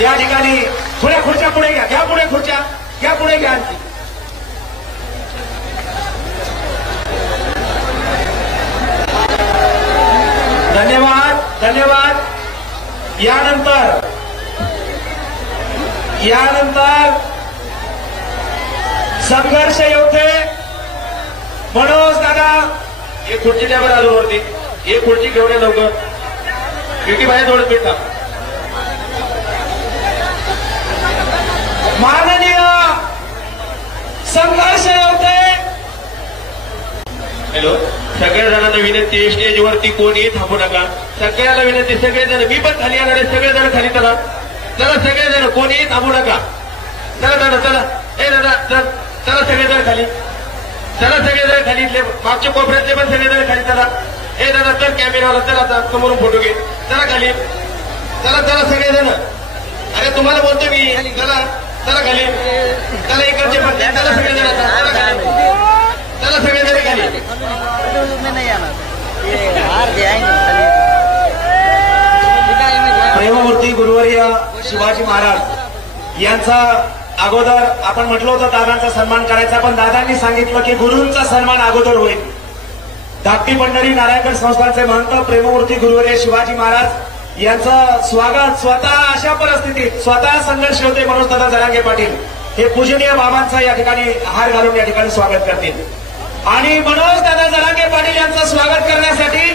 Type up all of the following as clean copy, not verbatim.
या ठिकाणी थोड्या खुर्च्या पुढे घ्या, घ्या पुढे खुर्च्या, घ्या पुढे घ्या आणखी. धन्यवाद धन्यवाद. यानंतर संघर्ष योद्धे मनोज दादा, एक खुर्ची द्या बरं आजूवरती, एक खुर्ची घेऊन या लवकर, क्योंकि बाहेर थोडं भेटा. माननीय संघर्ष योद्धे, हॅलो, सगळ्या जणांना विनंती, स्टेजवरती कोणी थांबू नका. सगळ्याला विनंती, सगळेजण, मी पण खाली येणार आहे, सगळेजण खाली चला, चला सगळेजण, कोणीही थांबू नका. चला चला चला, ए दादा चला सगळेजण खाली, चला सगळेजण खाली, मागच्या कोपऱ्यातले पण सगळेजण खाली चला. ए दादा चल, कॅमेरावाला चला, आता समोरून फोटो घे, चला खाली, चला चला सगळेजण. अरे तुम्हाला बोलतो मी, चला चला खाली, चला इकडचे पण, चला सगळेजण, चला खाली, चला सगळेजण खाली. प्रेममूर्ती गुरुवर्य शिवाजी महाराज यांचा अगोदर आपण म्हटलं होतं दादांचा सन्मान करायचा, पण दादांनी सांगितलं की गुरूंचा सन्मान अगोदर होईल. धाकटी पंढरी नारायणगड संस्थानचे महंत प्रेममूर्ती गुरुवर्य शिवाजी महाराज यांचं स्वागत स्वतः अशा परिस्थितीत स्वतः संघर्ष होते मनोज दादा जरांगे पाटील हे पूजनीय बाबांचा या ठिकाणी हार घालून या ठिकाणी स्वागत करतील. आणि मनोज दादा जरांगे पाटील यांचं स्वागत करण्यासाठी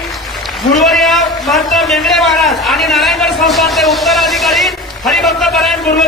गुरुवर्य महंत मेंगडे महाराज आणि नारायणगड संस्थानचे उत्तराधिकारी हरिभक्त परायण गुरु